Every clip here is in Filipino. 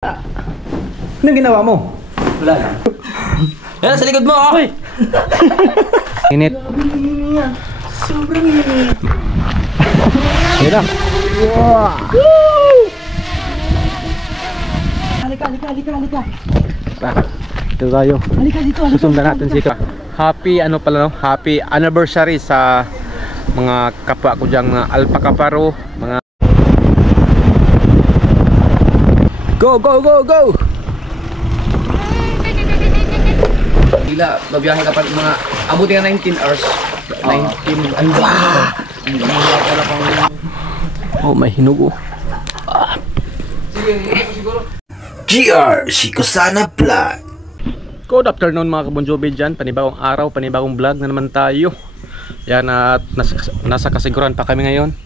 Anong ginawa mo? Wala lang. Yan, sa likod mo, oh! Uy! Init. Sobrang init. Yan lang. Halika. Ito tayo. Halika dito. Susundan natin si Ka. Happy ano pala no? Happy anniversary sa mga kapwa ko diyang alpaca paro, mga Go! Bila, babiyahe ka pa mga abuti ka 19 hours. 19, ano ba? oh, may hinugo. GR Shikosana Vlog. Good afternoon mga kabonjobi dyan. Panibagong araw, panibagong vlog na naman tayo. Yan at nasa kasiguran pa kami ngayon.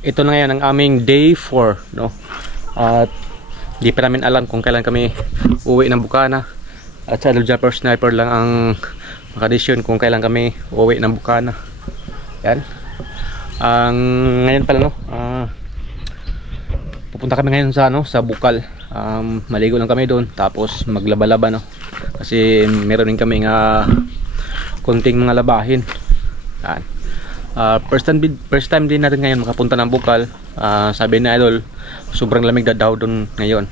Ito na ngayon ang aming day 4 no? At di pa namin alam kung kailan kami uwi ng Bukana. At sa Jumper Sniper lang ang makadesisyon kung kailan kami uwi ng Bukana. Yan. Ngayon pala no, pupunta kami ngayon sa sa Bukal. Maligo lang kami doon tapos maglaba-laba no. Kasi meron din kami konting mga labahin. Yan. First time din natin ngayon makapunta ng Bukal. Sabi ni Idol, sobrang lamig daw doon ngayon.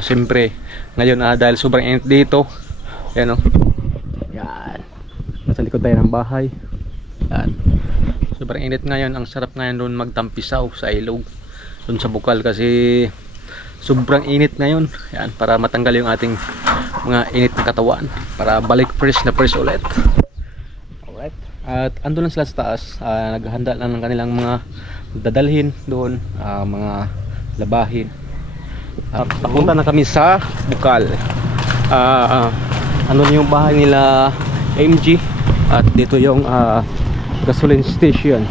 Siyempre ngayon dahil sobrang init dito. Yan no. Yan. Nasa likod tayo ng bahay. Yan. Sobrang init ngayon. Ang sarap ngayon doon magtampisaw sa ilog doon sa Bukal kasi sobrang init ngayon. Yan, para matanggal yung ating mga init na katawan, para balik fresh na fresh ulit. Alright. At ando lang sila sa taas, naghahanda lang ng kanilang mga dadalhin doon, mga labahin. Papunta na kami sa Bukal. Ano yung bahay nila MG at dito yung gasoline station.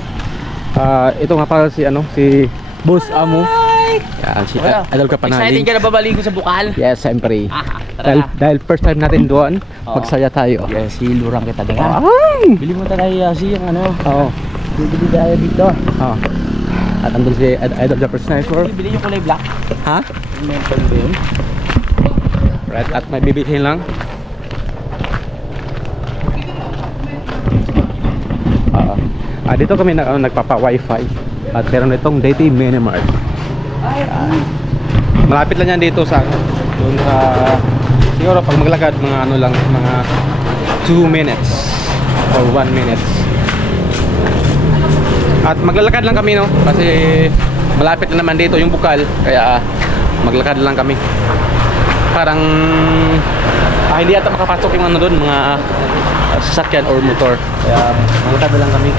Ito nga pala si si Boss Amo. Yan, si Idol Kapanali. Excited ka na babaligo sa Bukal? Yes, siyempre. Dahil first time natin doon, magsaya tayo. Yes, silurang kita din. Bili mo tayo yung Oo. bili tayo dito. Oo. At andun si Idol Jumper Sniper. Bili yung kulay black. Ha? Mental ba yun? Right, at may bibihin lang. Dito kami nagpapa-wifi. At meron itong Daity Minimart. Malapit lang yan dito sa doon sa siguro pag maglakad mga mga 2 minutes or 1 minute. At maglalakad lang kami no kasi malapit na naman dito yung Bukal, kaya maglakad lang kami. Parang hindi ata makapasok yung doon mga sasakyan or motor, kaya maglakad lang kami.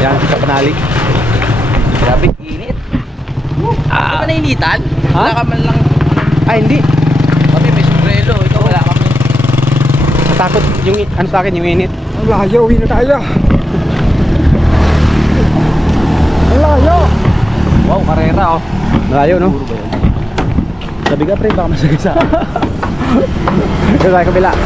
Yan, Kapanali. Grabe, init. Hindi ka nainitan? Ha? Wala ka man lang. Hindi. Kami may sombrero, ikaw wala ka man. Natakot yung sa akin yung init. Ang layo, uwi na tayo. Ang layo. Wow, karera oh. Malayo no? Sabi ka pre, baka masagisa. Ito tayo kabila.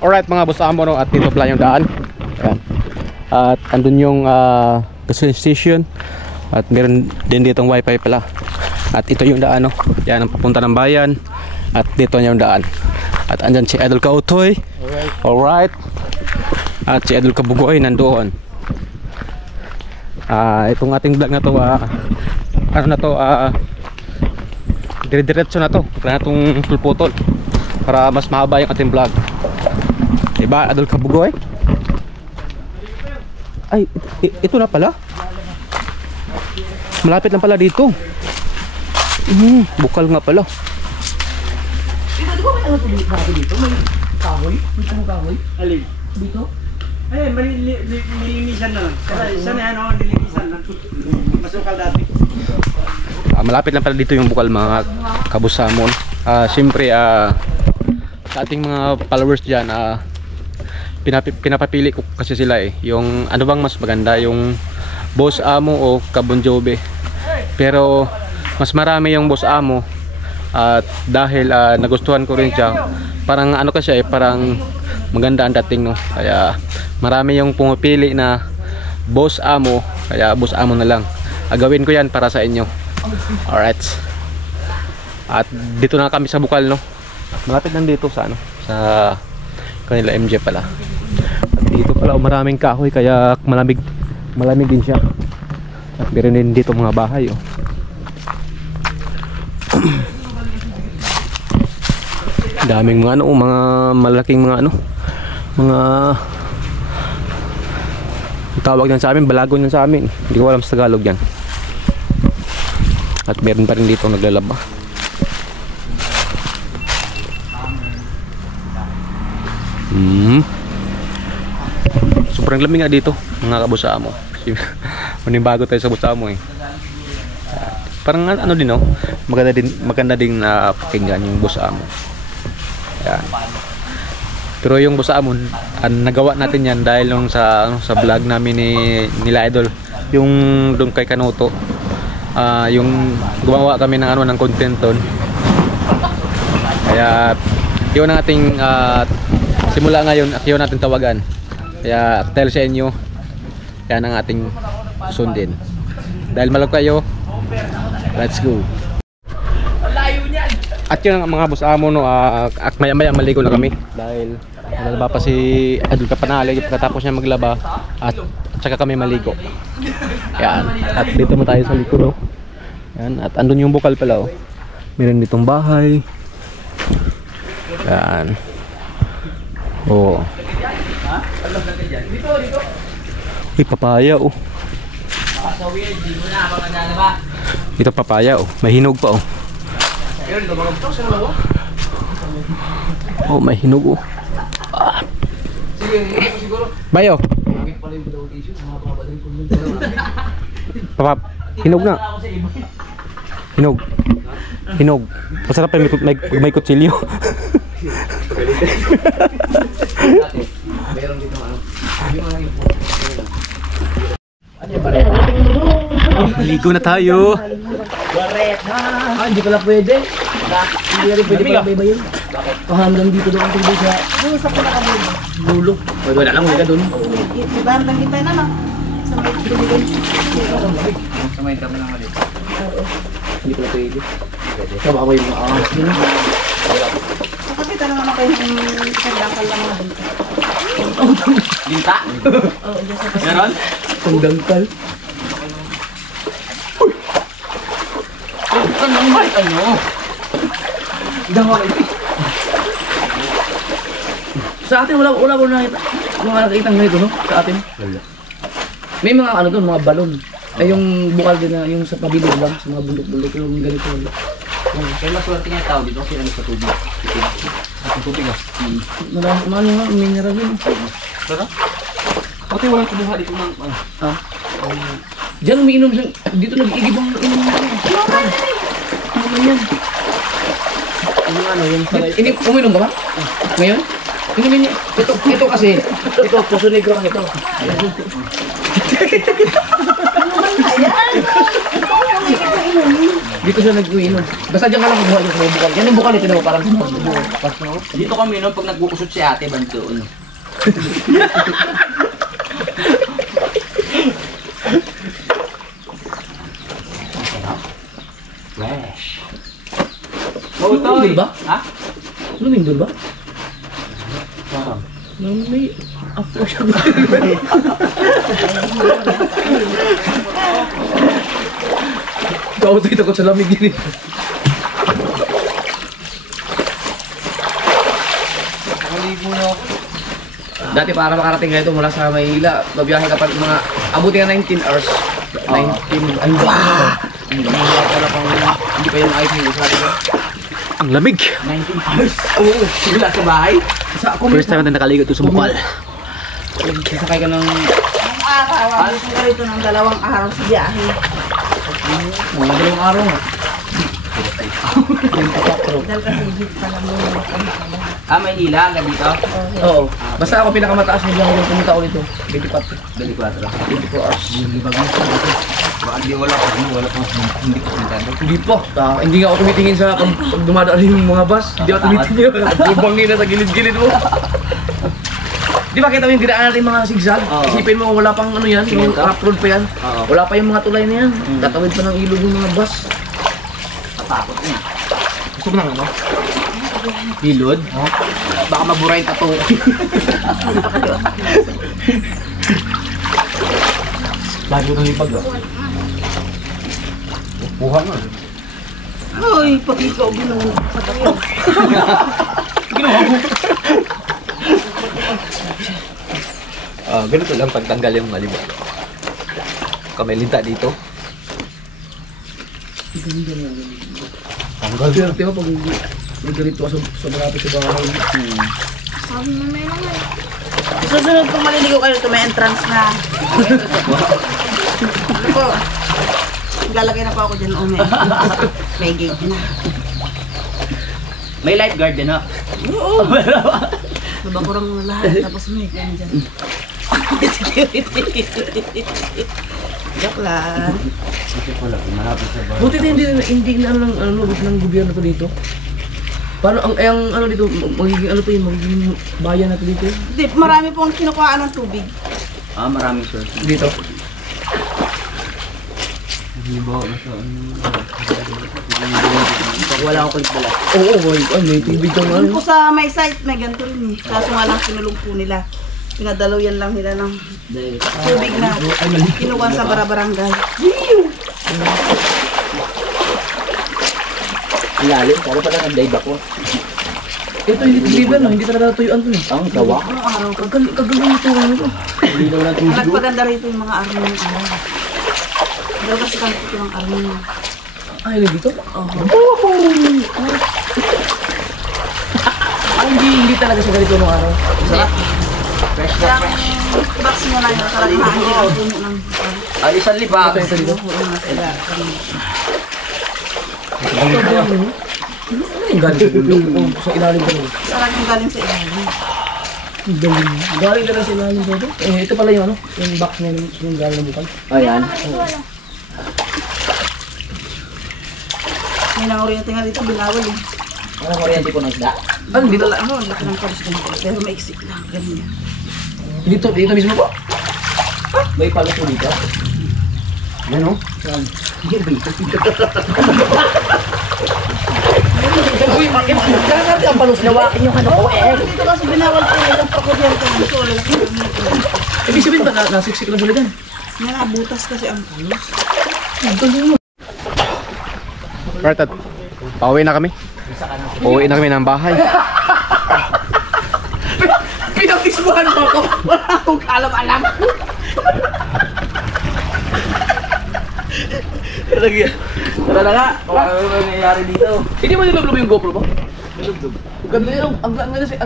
Alright mga boss amo no, at dito pala yung daan. Ayan. At andun yung gasoline station. At meron din ditong wifi pala. At ito yung daan no. Yan ang papunta ng bayan. At dito yung daan. At andyan si Idol Kautoy. Alright. At si Idol Kabugoy nandoon. Itong ating vlog na to dire-diretso na to. Wala na itong pulputol para mas mahaba yung ating vlog. Diba Idol Kabugoy? Ay, ito na pala. Malapit lang pala dito. Bukal nga pala. Di ba may ano dito? May kahoy? May kahoy? Alin? Dito? Eh, nilinisan na lang. Kasi isa na nilinisan na. Masukal dati. Malapit lang pala dito yung Bukal mga kabusamon. Siyempre sa ating mga followers dyan, pinapapili ko kasi sila yung ano bang mas maganda, yung Boss Amo o Kabonjobe. Pero mas marami yung Boss Amo At dahil nagustuhan ko rin siya, parang ano kasi parang maganda ang dating, no. Kaya marami yung pumipili na Boss Amo, kaya Boss Amo na lang. Gawin ko yan para sa inyo. Alright. At dito na kami sa Bukal, no. Malapit lang dito sa ano, sa kanila MJ pala. At dito pala maraming kahoy kaya malamig din siya. At meron din dito mga bahay, oh. Daming mga ano, mga malaking mga ano, mga tawag yan sa amin, balagon yan sa amin. Hindi ko alam sa Tagalog yan. At meron pa rin dito naglalaba. Sobrang lamig nga dito, mga Boss Amo. Manibago tayo sa Boss Amo, eh. Parang ano din, no? Maganda din na pakinggan yung Boss Amo. Ayan. Pero yung Boss Amo, nagawa natin yan dahil nung sa vlog namin nila Idol, yung doon kay Kanuto. Yung gumawa kami ng ano, ng content doon. Kaya yun ang ating simula ngayon, yun natin tawagan. Kaya tell sa inyo, yan ang ating sundin. Dahil malaki kayo, let's go. At yun ang mga Boss Amo, no, at maya maya maligo na kami. Dahil naglaba pa si Idol Kapanali pagkatapos niya maglaba. At saka kami maligo. Yan. At dito mo tayo sa likod, no. Yan. At andun yung Bukal pala, oh. Meron ditong bahay. Yan. Oh. Uy, papaya, oh. Ito papaya, oh. May hinog pa, oh. Oh, may hinog, oh. Bayo. Papa, hinog na. Hinog. Hinog. Masarap pa may kutsilyo. Meron dito ano. Ligo na tayo. Hindi pala pwede. Hindi rin pwede pala baybayin. Bakit? Hanggang dito doon ang tubig sa dulo. Wala lang mga doon. Diba, nakita na lang. Sa may tubigan. Sa may damo lang ulit. Hindi pala pwede. Kabawa yung mga ahas yun. Nakakita na naman kayo ng isang dakal lang mga bunta. Binta? Oo, dyan sa Meron? Ang dangkal. Ano naman ano? Dangkal ito. Sa atin wala ko nakita. Mga nakikita ganito, no? Sa atin. May mga ano doon, mga balon. Ay yung Bukal din na yung sa pabilog lang, sa mga bundok-bundok yung ganito. Kaya maswerte niya tao dito kasi ano sa tubig. Sa tubig ah. Marami nga, mineral yun. Pero? Pati walang kumuha dito ng ano. Ha? Diyan umiinom siya. Dito nag-iigib ang inom niya. Ano yan? Yung ano, yung Ini uminom ka ba? Ngayon? Inumin niya. Ito kasi. Ito, puso negro ang ito. Dito siya nag-uinom. Basta dyan ka lang magbuhat yung may Bukal. Yan yung Bukal ito naman parang dito kami no pag nag-uusot si ate bandoon. Fresh. Lumindol ba? Ha? Lumindol ba? May after siya. Gawin ito ko sa lamig yun eh. Dati para makarating ka ito mula sa Maynila, babiyahe ka pa mga abuti ka 19 hours. 19. Ay, wala pang hindi pa yung ice mo sabi ko. Ang lamig. 19 hours. Oo, sila sa bahay. Sa ako First time natin nakaligo ito sa Bukal. sakay ka ng araw. Alis ko rito ng 2 araw sa biyahe. mga dalawang araw nga. Dahil kasi higit pa lang yung May hila agad dito. Oo. Basta ako pinakamataas na biyahe yung pumunta ko dito. 24. 24. 24 hours. Baka di wala pa, hindi pa pintado. Hindi pa. Hindi nga ako tumitingin sa pag dumadaan yung mga bus. Hindi ako tumitingin. Bubangin na sa gilid-gilid mo. Di ba kita mo yung dinaan natin mga zigzag? Isipin mo wala pang ano yan, yung rough road pa yan. Wala pa yung mga tulay na yan. Tatawid pa ng ilog yung mga bus. Tatakot niya. Gusto mo nang ano? Hilod? Baka maburahin ka to. Lagi ko ipag ah. Buha na. Uy, pag ikaw binuhon sa tayo. Ginawa mo. Ganito lang pagtanggal yung malibag. Kamay linta dito. Tanggal din. Di ba pag may ganito ka sa malapit sa bahay? Sabi mo may naman. Susunod kung maliligaw kayo, ito may entrance na. Ano po? Galagay na pa ako dyan, may gate na. May lifeguard din ha. Oo. Nabakurang lahat, tapos may kanya dyan. Security. Joke lang. Buti na hindi na ano ng gobyerno to dito. Paano ang ano dito magiging ano to yung magiging bayan na to dito? Hindi, marami pong kinukuhaan ng tubig. Maraming source. Dito. Pag wala akong kulit dala. Oo, may tubig kang Doon ano. po sa may site, may ganito rin eh. Kaso nga lang sinulong po nila. Pinadalaw yan lang nila ng tubig na kinukuha sa barabarangay. Ilalim, pero pala nag-dive ako. Ito hindi deliver no, hindi talaga tuyuan to eh. Ang gawa. Anong araw ko? Kagaling ito ano to. Hindi daw na tubig. Nagpaganda rito yung mga army ng araw. Daw kasi kanto ng army. Ay, dito? Hindi talaga sa ganito nung araw. Sarap. Fresh na Kaya fresh. ang box niya lang yung talagang hindi ang puno ng Ay, isang lipa. Ito dito. Ano yung galing sa bundok? O sa ilalim ka rin? Sarap yung galing sa ilalim. Galing ka rin sa ilalim dito? Ito pala yung ano, yung box niya yung galing ng bukal. Ayan. May nanguryente nga dito, binawal eh. Ano kuryente po ng isda? Ano dito? Ano, laki ng paros ganito. Pero maiksik lang, ganyan. Dito mismo po? May palo po dito. Yan o. Uy, bakit? Kakarte ang palos niya. Lawakin yung ano ko eh. Dito kasi binawal ko yung pakuryente ng solo. Ibig sabihin ba, nasiksik lang sila dyan? Nga nga, butas kasi ang palos. Right, at pauwi na kami. Pauwi na kami ng bahay. Pinagtisbuhan mo ako. Wala akong alam-alam. Talaga. Tara na nga. Ano nangyayari dito? Hindi mo nilublob yung GoPro mo? Nilublob. Ang ganda yun. Ang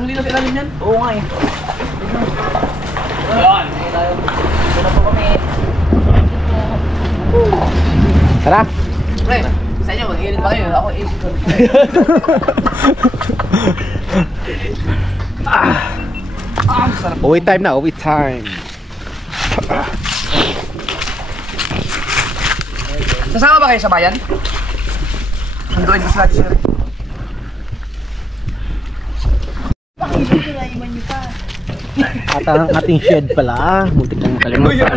lina sa ilalim yan. Oo nga eh. Ayan. Ito na po kami. Tara! Pre, sa inyo, mag-iinit pa kayo. Ako AC ko. Uwi time na, uwi time. Sasama ba kayo sa bayan? Sunduin ko sila sir. At ang ating shed pala, muntik lang makalimutan.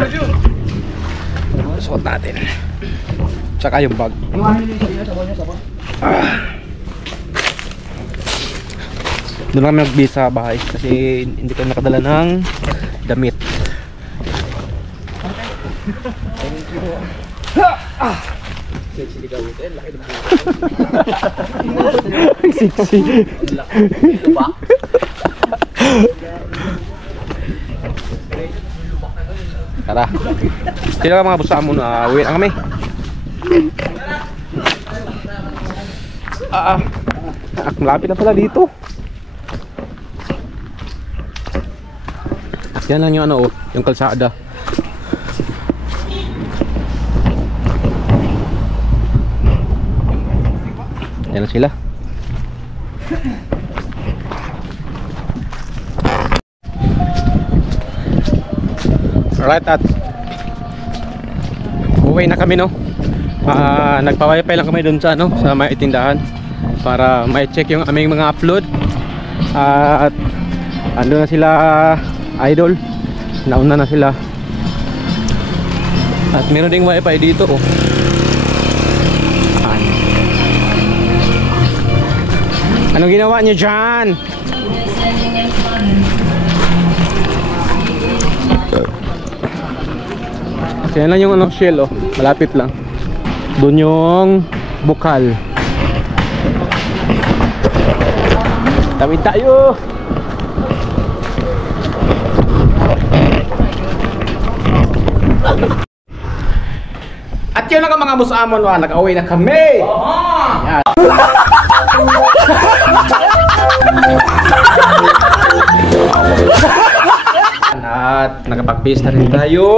Suot natin. Tsaka yung bag. Doon kami nagbihis sa bahay kasi hindi kami nakadala ng damit. Sexy. Tara. Sino ka mga busa mo na uwi na kami. Malapit na pala dito. Yan lang yung ano oh, yung kalsada. Yan na sila. Alright, at pauwi na kami, no. Nagpa-wifi lang kami doon sa ano, sa may tindahan para ma-check yung aming mga upload. At ando na sila, idol. Nauna na sila. At meron ding wifi dito, oh. Anong ginawa niyo dyan? Kasi yan lang yung ano, shell, oh. Malapit lang. Doon yung bukal. Tawid tayo! At yun lang mga musamon, nag-away na kami! Yan. At nakapag-pista rin tayo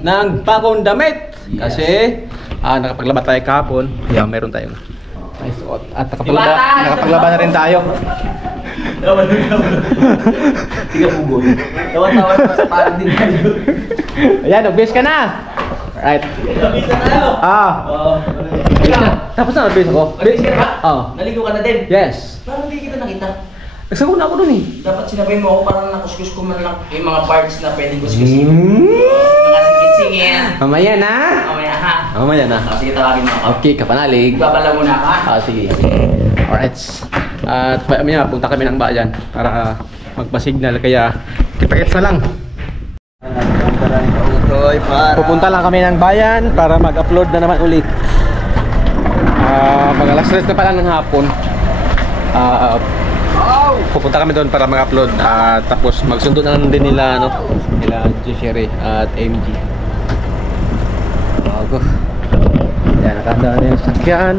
ng bagong damit kasi nakapaglaba tayo kahapon. Kaya meron tayong nice suot. At nakapaglaba na rin tayo. Tiga bugoy. Tawa-tawa pa sa parang din tayo. Ayan, nag-base ka na! Right. Nabisa na tayo. Tapos na nag-base ako. Nabisa ka? Oo. Naligo ka na din? Yes. Parang hindi kita nakita. Nagsagot na ako dun eh. Dapat sinabay mo ako parang nakuskus ko man lang yung mga parts na pwedeng kuskusin. Mga singit-singit. Mamaya na. Mamaya ha. Mamaya na. Sige, tawagin mo ako. Okay, kapanalig. Babala muna ka. Sige. Alright. At mamaya punta kami ng bayan para magpa-signal, kaya kita-kits na lang. Pupunta lang kami ng bayan para mag-upload na naman ulit. Mga alas 3 na pala ng hapon. Pupunta kami doon para mag-upload, tapos magsundo na lang din nila nila Jishere at MG. Bago. Yan, nakahanda na yung sakyan.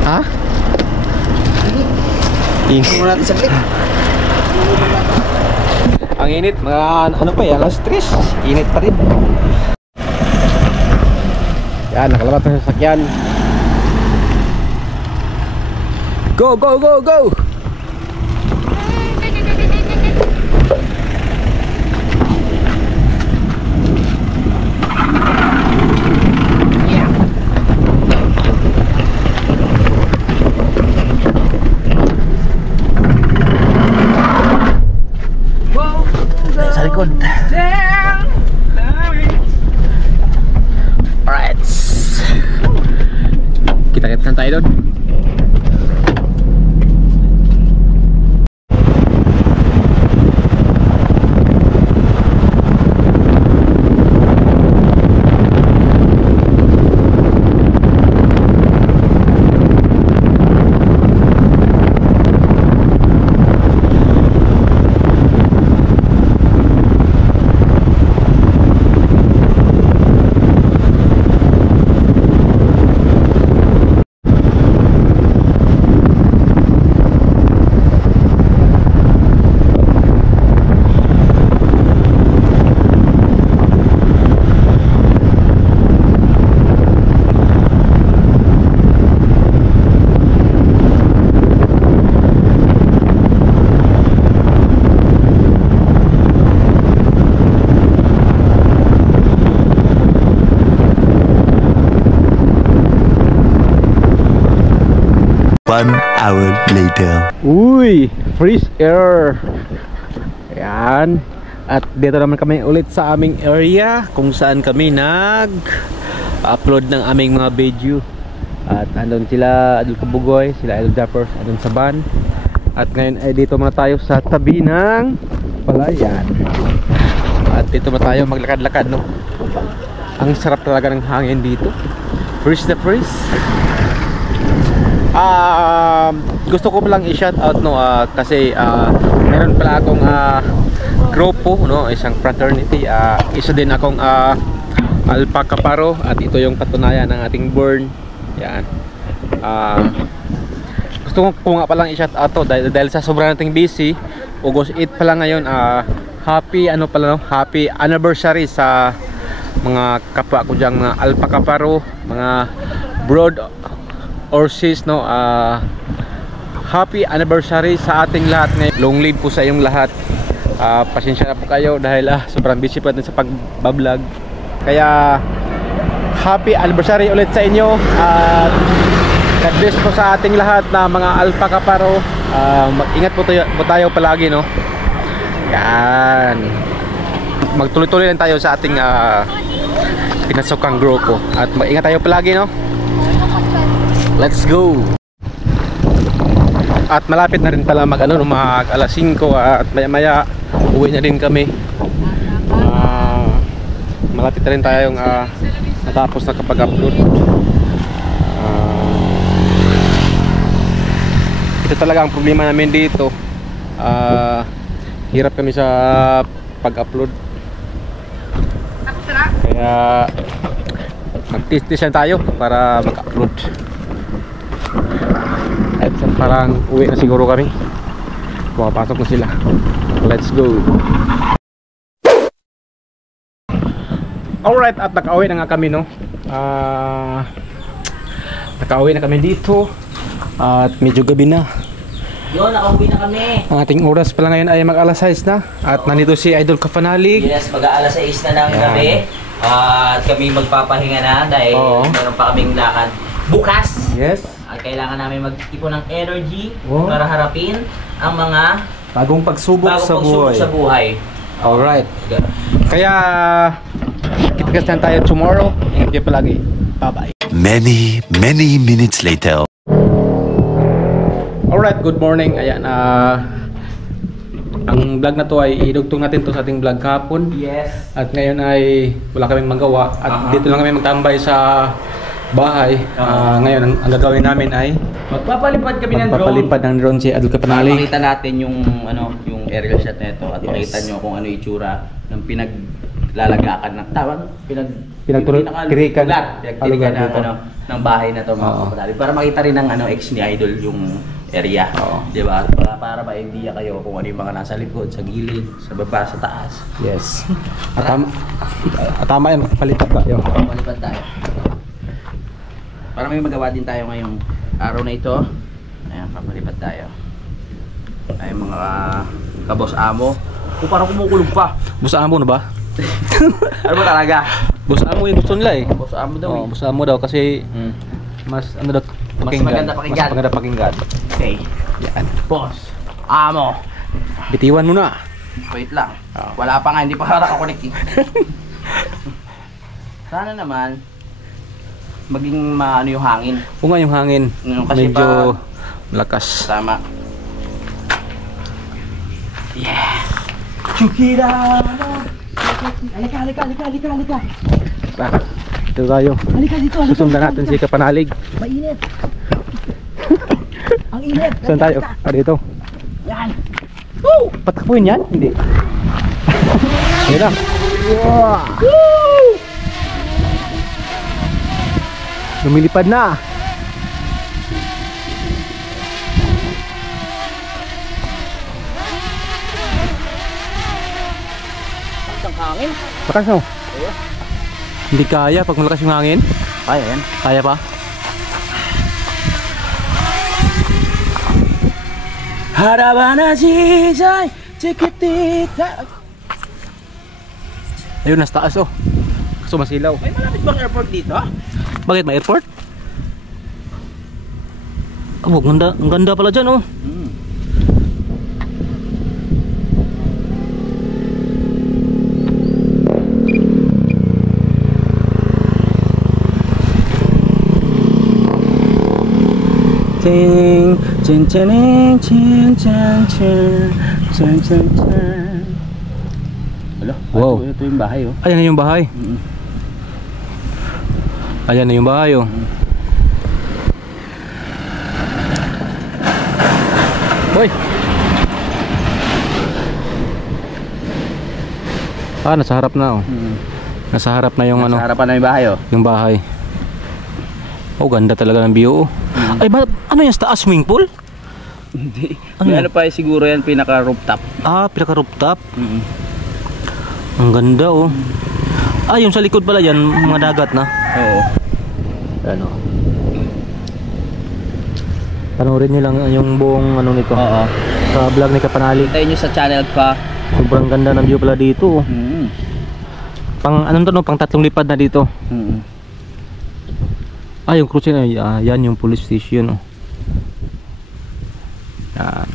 Ha? Init. Muna natin saglit. Ang init, mga ano pa yan, alas 3. Init pa rin. Yan, nakalabat na sa sasakyan. Go, go, go, go! Sa likod. Alright. Kita-kits na tayo doon. One hour later. Uy, fresh air. Ayan. At dito naman kami ulit sa aming area kung saan kami nag-upload ng aming mga video. At andun sila Idol Kabugoy, sila Idol Jappers, andun sa van. At ngayon ay dito muna tayo sa tabi ng palayan. At dito muna tayo maglakad-lakad, no. Ang sarap talaga ng hangin dito. Fresh na fresh. Gusto ko palang i-shout out, no, kasi meron pala akong grupo, no, isang fraternity, isa din akong Alpha Kaparo, at ito yung katunayan ng ating burn. Yan. Gusto ko nga palang i-shout out to dahil sa sobrang nating busy. August 8 pala ngayon. Happy happy anniversary sa mga kapwa ko diyang mga Alpha Kaparo, mga broad or sis, no. Happy anniversary sa ating lahat ngayon. Long live po sa inyong lahat. Pasensya na po kayo dahil sobrang busy po natin sa pagbablog. Kaya happy anniversary ulit sa inyo at God bless po sa ating lahat na mga alpaka paro. Mag-ingat po tayo palagi, no? Yan. Magtuloy-tuloy lang tayo sa ating pinasukang grupo at mag-ingat tayo palagi, no? Let's go. At malapit na rin pala mag alas 5 at maya-maya uwi na rin kami. Malapit na rin tayong natapos na kapag-upload. Ito talaga ang problema namin dito. Hirap kami sa pag-upload. Kaya mag-test-test tayo para mag-upload. At parang uwi na siguro kami. Pumapasok na sila. Let's go. Alright, at nakauwi na nga kami, no? Nakauwi na kami dito. At medyo gabi na. Yun, nakauwi na kami. Ang ating oras pala ngayon ay mag-alas 6 na. At nandito si Idol Kapanalig. Yes, mag-aalas 6 na ng gabi. At kami magpapahinga na dahil meron pa kaming lakad bukas. Yes. At kailangan namin mag-ipon ng energy para harapin ang mga Bagong pagsubok sa buhay. Alright. Kaya kita-kits na tayo tomorrow. Ingat kayo palagi. Bye-bye. Many minutes later. Alright, good morning. Ayan, ang vlog na to ay idugtong natin to sa ating vlog kahapon. Yes. At ngayon ay wala kaming magawa at dito lang kami magtambay sa bahay. Ngayon ang gagawin namin ay magpapalipad kami ng drone. Magpapalipad ng drone si Idol Kapanalig. Makita natin yung yung aerial shot nito at makita nyo kung ano itsura ng pinaglalagakan ng tawag, pinagtirikan ng bahay na to, mga kapatid. Para makita rin ng ex ni Idol yung area. Di ba? Para ma-idea kayo kung ano yung mga nasa likod, sa gilid, sa baba, sa taas. Yes. At tama yan, palipad tayo. Palipad tayo. Para may magawa din tayo ngayong araw na ito. Ayan, papalipad tayo. Ay mga kabos amo. Parang kumukulog pa. Boss amo na ba? Ano ba talaga? Boss amo yung gusto nila eh. Boss amo daw. Boss amo daw kasi mas daw maganda pakinggan. Mas maganda pakinggan. Okay. Yan. Boss amo. Bitiwan mo na. Wait lang. Wala pa nga, hindi pa nakakonect eh. Sana naman maging maano yung hangin. O nga yung hangin. Kasi medyo malakas. Tama. Yeah. Chukira. Halika. Ito tayo. Halika dito. Susundan natin si Kapanalig. Mainit. Ang init. Saan tayo? Dito. Yan. Woo! Patakbuhin yan? Hindi. Yan lang. Wow! Woo! Lumilipad na. Ang hangin. Lakas mo. Hindi kaya pag malakas yung hangin. Kaya yan. Kaya pa? Harabana jijay, chiquitita. Ayun, nasa taas oh. Kaso masilaw. May malapit bang airport dito? Bakit may airport? Oh, ang ganda pala dyan oh. Ting, chin chin chin chin chin chin chin. Hello? Wow. Ito yung bahay oh. Ayan na yung bahay. Ayan na yung bahay oh. Boy. Nasa harap na oh. Nasa harap na yung Nasa harapan na yung bahay oh. Yung bahay. Oh, ganda talaga ng view oh. Ay, ano yan? Taas swimming pool? Hindi. Ano Pa siguro yan pinaka rooftop. Pinaka rooftop. Ang ganda oh. Yung sa likod pala yan, mga dagat na. Oo. Ano? Panoorin niyo lang yung buong ano nito. Oo. Sa vlog ni Kapanalig. Hintayin nyo sa channel pa Sobrang ganda ng view pala dito. Pang anong to no? Pang 3 lipad na dito. Ah, yung cruise na yan yung police station. Oh. Yan.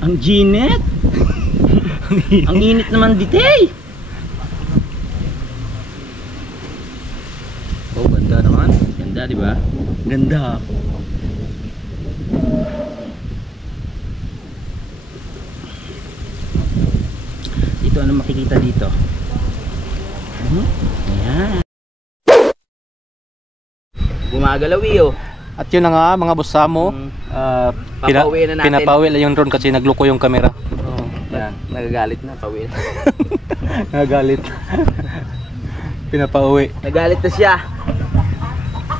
Ang ginit. Ang init naman dito eh. Oh, ganda naman. Ganda, di ba? Ganda. Dito ano makikita dito? Ayan. Gumagalaw oh. At yun na nga mga boss Samo. Papauwi na natin. Pinapauwi lang yung drone kasi nagloko yung camera. Oo. Yan, nagagalit na, pauwi na. Nagagalit. Pinapauwi. Nagalit na siya.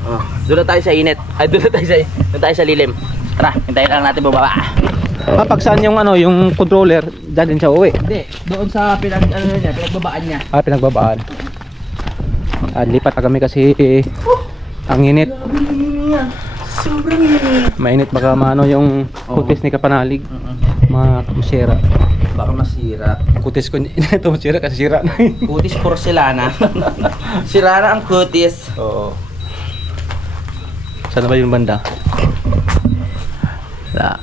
Oh, doon na tayo sa init. Ay, doon tayo sa lilim. Tara, hintayin lang natin bababa. Pag saan yung ano, yung controller, dyan din siya uwi. Hindi, doon sa pinagbabaan niya. Pinagbabaan. Lipat na kami kasi ang init. Sobrang init. Mainit baka maano yung kutis ni Kapanalig. Masira. Baka masira. Kutis ko ito masira kasi sira na. Kutis porcelana. Sira na ang kutis. Oo. Saan na ba yung banda? Wala.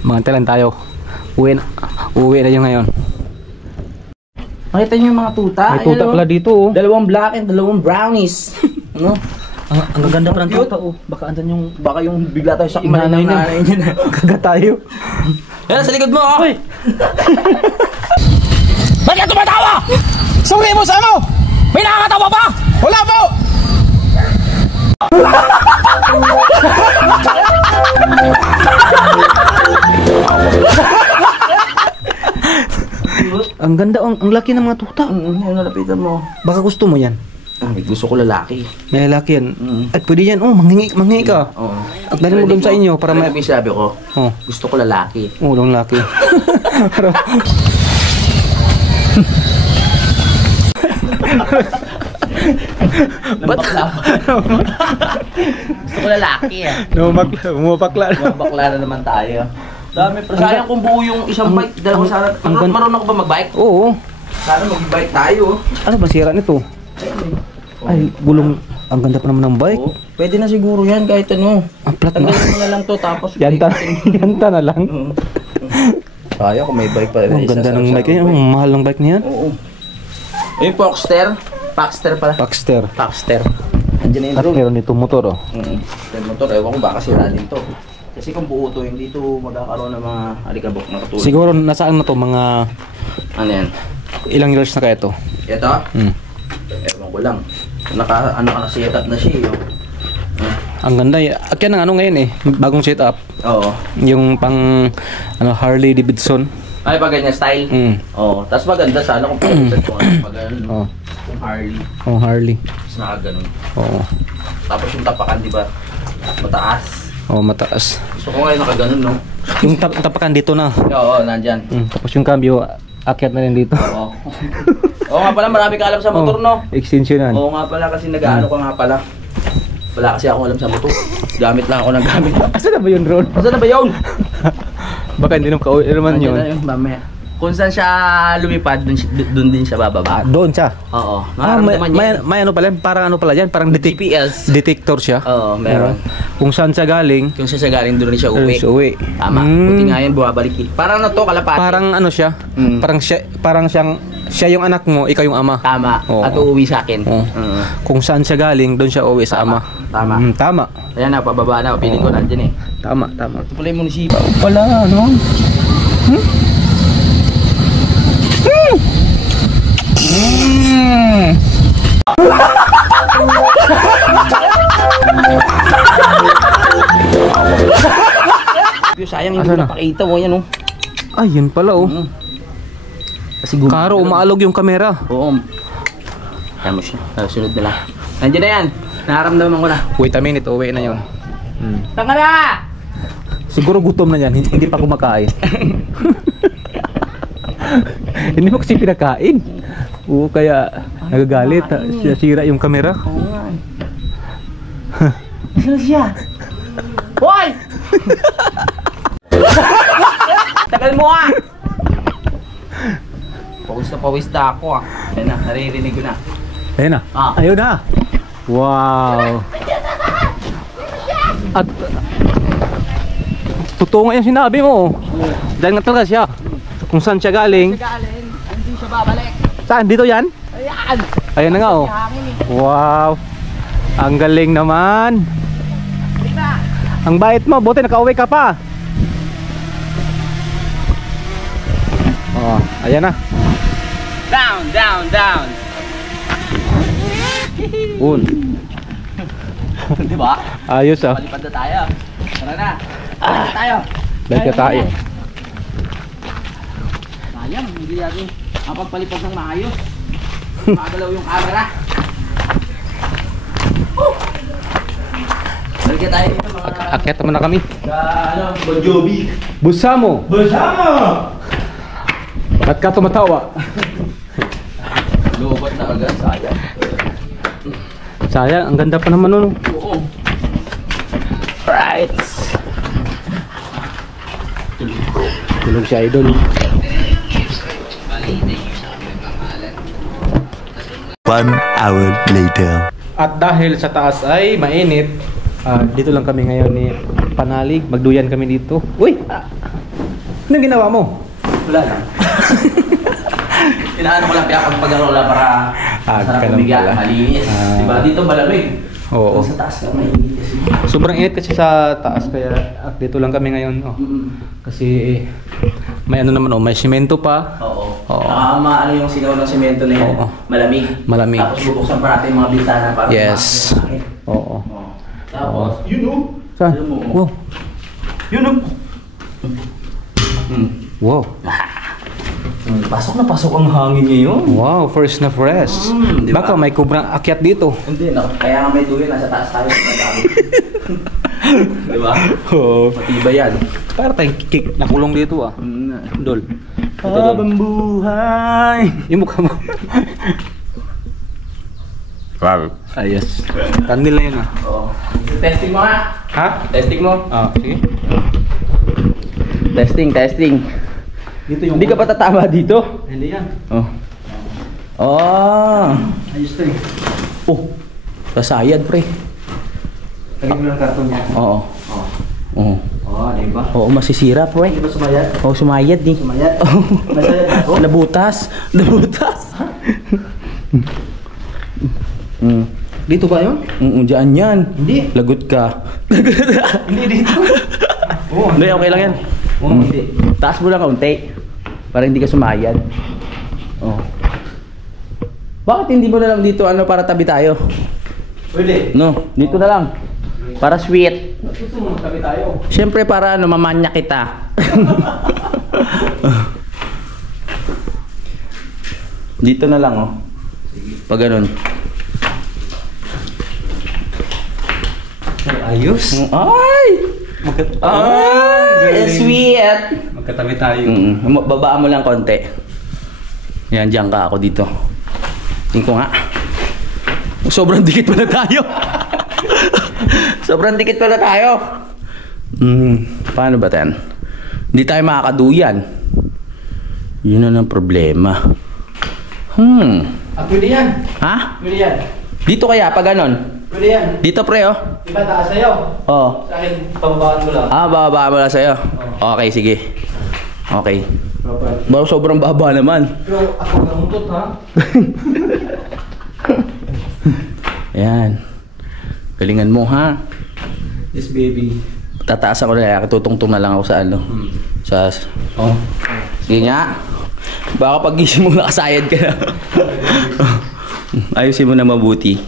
Mangantay lang tayo. Uwi na yung ngayon. Makita niyo yung mga tuta. May tuta pala dito oh. Dalawang black and dalawang brownies. No? Ang ganda pa ng tuta oh. Baka yung bigla tayo sakman ng nanay niya. Kaga tayo. Yan, sa likod mo oh. Hoy! Ba't ka tumatawa? Suri mo sa ano? May nakakatawa pa? Wala po! Ang ganda, ang laki ng mga tuta. Yan, nalapitan mo. Baka gusto mo yan. Gusto ko lalaki. May lalaki yan. At pwede yan. Oh, manghingi ka. Oo. At dali mo doon sa inyo para may... May sabi ko, Oh, gusto ko lalaki. ulong laki. Ba't gusto ko lalaki eh. Bumabakla. Bakla na naman tayo. Dami, pero sayang kung buo yung isang bike. Dalawa sana. Marunong ka ba mag-bike? Oo. Sana mag-bike tayo. Ano ba sira nito? Ay, gulong. Ang ganda pa naman ng bike. Oo. Pwede na siguro yan kahit ano. Ang plat na. Tanggalin mo na lang to tapos Yanta na lang. Kaya kung may bike pa rin. Ang ganda ng bike niya. Ang mahal ng bike niyan. Oo. Yung Paxter. Paxter pala. Paxter. Paxter. Andiyan na yung At drone. meron dito motor oh. Yung motor, ewan ko baka sira din to. Kasi kung buo to, hindi to magkakaroon ng mga alikabok na katulad. Siguro nasaan na to mga Ano yan? ilang years na kaya to? Ito? Hmm. Ewan ko lang. Naka-setup na siya eh. Ang ganda. Akyan ng ano ngayon eh. Bagong setup. Oo. Yung pang ano Harley Davidson. Ay, pag ganyan style? Oo. Tapos maganda sana kung pag-set ko pag ganun. Oh. Kung Harley. Oh, Harley. Tapos nakaganon. Oo. Tapos yung tapakan, di ba? Mataas. Oh, mataas. Gusto ko ngayon nakaganon, no? Yung tapakan dito na. Oo, nandyan. Tapos yung cambio akyat na rin dito. Oo. Oo nga pala, marami ka alam sa motor, no? Extensionan. Oo nga pala, kasi nag-ano ka nga pala. Wala kasi ako alam sa motor. Gamit lang ako ng gamit. Asa na ba yung drone? Asa na ba yun? Baka hindi naman Nandiyan yun. na yun, mamaya. Kung saan siya lumipad, dun din siya bababa. Doon siya. Oo. May ano pala, parang ano pala yan, parang GPS. detector siya. Oo, meron. Kung saan siya galing, Kung siya galing, doon rin siya doon uwi. siya uwi. Tama. Buti nga yan, bumabalik eh. Parang ano to, kalapati. Parang ano siya, parang siya yung anak mo, ikaw yung ama. Tama. Oo. At uuwi sa akin. Oo. Kung saan siya galing, doon siya uwi sa ama. Tama. Tama. Ayan na, pababa na. Piling ko nandiyan eh. Tama. Ito pala yung munisipyo. Wala, ano? Sayang hindi ko napakita mo yan oh. Ay, yan pala oh. Kasi Karo, umaalog yung kamera. Oo. Ayan mo siya. Sunod na lang. Nandiyan na yan. Naramdaman ko na. Wait a minute, uwi na yun. Tanga na! Siguro gutom na yan, hindi pa kumakain. Hindi mo kasi pinakain. Oo, kaya nagagalit. Sira yung camera. Oo nga. Nasaan siya? Hoy! Tagal mo ah! Pawis na ako ah. Ayun na, naririnig ko na. Ayun na. Ah. Ayun na. Wow. At totoo nga yung sinabi mo. Dahil nga talaga siya. Kung saan siya galing. Hindi siya babalik. Saan? Dito yan? Ayan! Ayun na nga oh. Wow. Ang galing naman. Ang bait mo. Buti nakauwi ka pa. Oh, ayan na. Down, down, down! Un. Diba? Ayos ah. Palipad na tayo. Tara na. Palipad na tayo. Balik ka tayo. Sayang, hindi natin mapagpalipad ng maayos. Makagalaw yung camera. Balik na tayo dito mga... Akyat naman na kami. Sa ano, Bon Jovi. Busamo. Bersama! Ba't ka tumatawa? Lobot na agad, sayang. Sayang, ang ganda pa naman nun. Oo. Right. Tulog si Idol. 1 hour later. At dahil sa taas ay mainit, dito lang kami ngayon ni Panalig. Magduyan kami dito. Uy! Anong ginawa mo? Wala lang. Inaano ko lang kaya pagpag-arola para sarap ganun pumiga, pala. malinis. Diba? Dito malamig. Oo. Sa taas ka mainit kasi. Sobrang init kasi sa taas kaya dito lang kami ngayon. Oh. Kasi may ano naman oh, may simento pa. Oo. Oo. Ano yung singaw ng semento na yun? Oo. Malamig. Malamig. Tapos bubuksan pa natin yung mga bintana para Yes. pumasok yung hangin. Oo. Oo. Tapos, You know? Saan? Alam mo, Wow. You know? Wow. pasok na pasok ang hangin ngayon. Wow, first na fresh. Diba? Baka may kubrang akyat dito. Hindi, kaya nga may duyan, nasa taas tayo. Diba? Oo. Matibay yan. Para tayong kick nakulong dito ah. Dol. Habang buhay. Yung mukha mo. Wow. Ayos. Kandil na yun ah. Oo. Testing mo nga. Ha? Testing mo. Ah, sige. Testing. Dito yung... Hindi ka pa tatama dito? Hindi yan. Oh. Oh. Ayos to eh. Oh. Kasayad, pre. Lagyan mo ng karton niya. Oo. Oo. Oh, di ba? Oo, masisira, pre. Di ba sumayad? Oo, sumayad eh. Sumayad? Masayad ako? Nabutas. Dito ba yun? Diyan yan. Hindi. Lagot ka. Hindi dito. Oo. Hindi, okay lang yan. Oo, hindi. Taas mo lang kaunti. Para hindi ka sumayad. Oh. Bakit hindi mo na lang dito para tabi tayo? Pwede. No, dito na lang. Para sweet. Gusto mo magtabi tayo? Siyempre para mamanya kita. Dito na lang oh. Pag ganun. Ayos. Ay! Ay! Sweet! Magkatabi tayo. Babaan mo lang konti. Yan, diyan ka ako dito. Tingin ko nga. Sobrang dikit pala tayo. Sobrang dikit pala tayo. Paano ba yan? Hindi tayo makakaduyan. Yun na ang problema. Pwede yan. Ha? Pwede yan. Dito kaya pag ganon? Pwede yan. Dito pre oh. Diba taas sa'yo? Oh. Sa akin, pababaan mo lang. Bababa mo lang sa'yo. Okay, sige. Okay. Sobrang baba naman. Pero ako namutot ha? Ayan. Galingan mo ha. Yes baby. Tataas ako na, tutungtong na lang ako sa ano. Sa... Oh. Sige nga. Baka pag-gising mo nakasayad ka na. Ayusin mo na mabuti.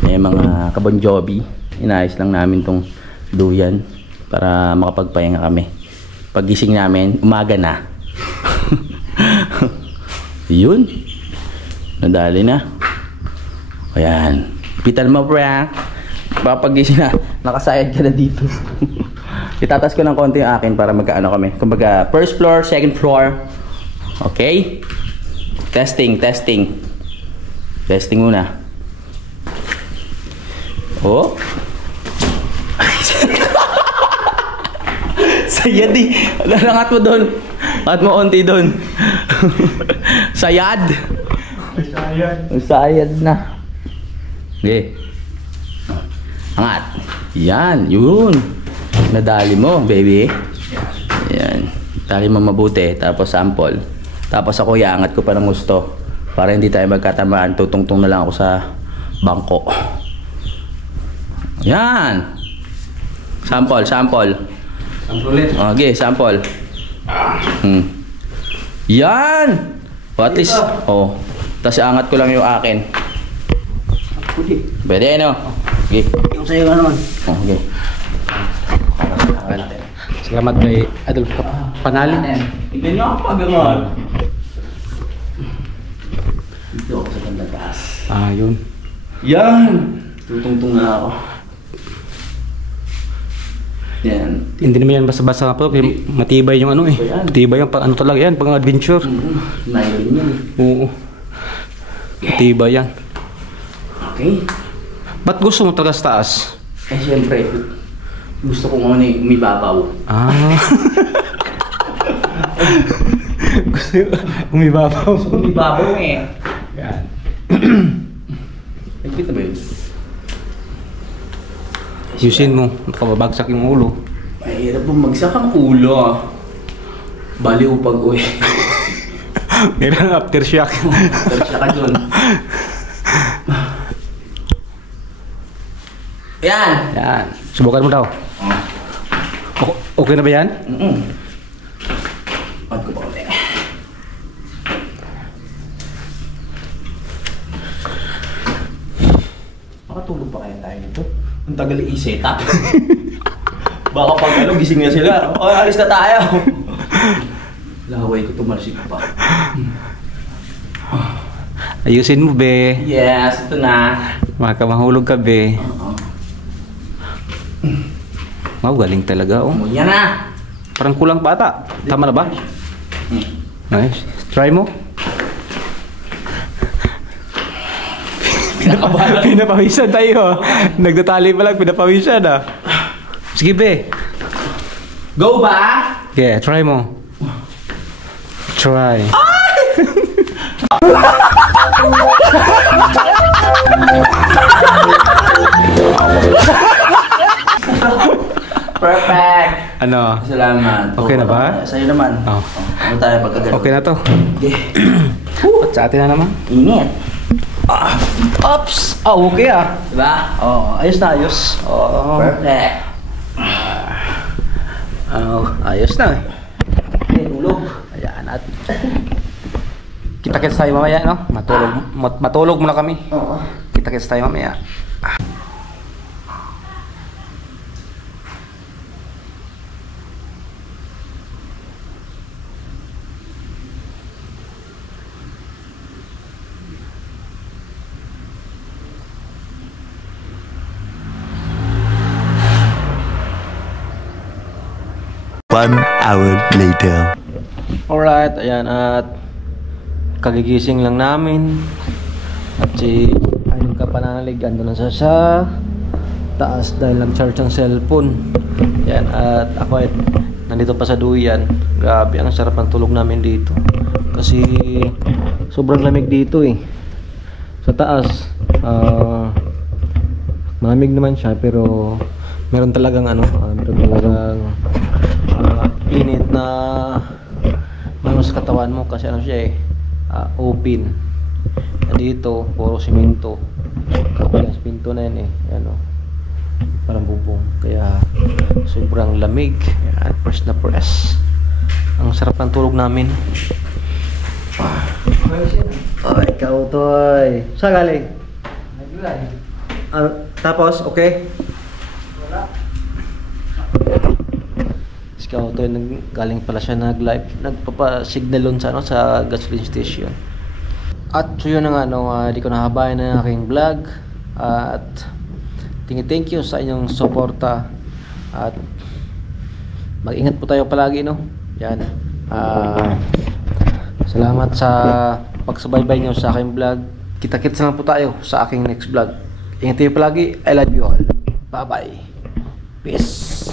May mga Bon Jovi. Inayos lang namin tong duyan para makapagpahinga kami. Pag-gising namin, umaga na. Yun. Nadali na. Ayan. Pitan mo pre ha. Baka pag-gising na, nakasayad ka na dito. Itatas ko ng konti yung akin para magkaano kami. Kumbaga, first floor, second floor. Okay? Testing. Testing muna. Oh. Sayad di. Angat mo doon. Angat mo onti doon. Sayad. Sayad na. Okay. Angat. Yan. Yun. Nadali mo, baby. Yan. Tali mo mabuti. Tapos sample. Tapos ako iangat ko pa ng gusto. Para hindi tayo magkatamaan. Tutungtong na lang ako sa bangko. Yan. Sample. Sample ulit. Okay, sample. Yan. What is? Oh. Tapos angat ko lang yung akin. Pwede, no? Okay. Yung sa'yo nga naman. Oh, okay. Salamat kay Adolf Panali. Tignan nyo ako pag-amal. Dito ako sa ganda taas. Yun. Yan! Tutungtong na ako. Yan. Hindi naman yan basta-basta nga po. Matibay yung ano eh. Matibay yung pang ano talaga yan. Pang adventure. Nylon yan. Oo. Matibay yan. Okay. Ba't gusto mo talaga sa taas? Eh syempre, gusto ko nga umibabaw. Gusto yung umibabaw. Umibabaw eh. Yan. Nagpita ba yun? Yusin mo. Nakababagsak yung ulo. Mahirap bumagsak ang ulo ah. Baliw pag uwi. Meron aftershock. Aftershock ka dun. Yan! Yan. Subukan mo daw. Okay na ba yan? Pag ko pa ulit. Makatulog pa kaya tayo nito? Ang tagal i-setup. Baka pag ano, gising na sila. O, alis na tayo. Laway ko tumalsik pa. Ayusin mo, be. Yes, ito na. Makamahulog ka, be. Wow, galing talaga, oh. Yan na. Parang kulang pa ata. Tama na ba? Nice. Try mo. Pinapawisan tayo. Nagtatali pa lang, pinapawisan ah. Sige, be. Go ba? Yeah, try mo. Try. Perfect. Ano? Salamat. Okay na ba? Sa'yo naman. Oh. Ano tayo pagkagano? Okay na to. Okay. At sa atin na naman. Init. Oops! Oh, okay ah. Diba? Oh, ayos na ayos. Oh. Perfect. Ayos na. Okay, tulog. Ayan at kita-kits tayo mamaya, no? Matulog muna kami. Oo. Kita-kits tayo mamaya. One hour later. Alright, ayan at kagigising lang namin. At si ayun ka pananalig, ando lang sa taas dahil nag-charge ang cellphone. Ayan, at ako ay nandito pa sa duyan. Grabe, ang sarap ng tulog namin dito. Kasi sobrang lamig dito eh. Sa taas, malamig naman siya pero meron talagang meron talagang init na sa katawan mo kasi siya open. Dito puro simento, kapag simento na yan parang bubong, kaya sobrang lamig. Yan, press na press. Ang sarap ng tulog namin. Ikaw toy, saan galing? Tapos okay. Ikaw to, galing pala siya nag-live, nagpapa-signalon sa gasoline station. At so yun na nga, di ko nahabayan na aking vlog. At thank you sa inyong suporta. At mag-ingat po tayo palagi, no? Yan. Salamat sa pagsubaybay nyo sa aking vlog. Kita-kits na lang po tayo sa aking next vlog. Ingat kayo palagi. I love you all. Bye-bye. Peace.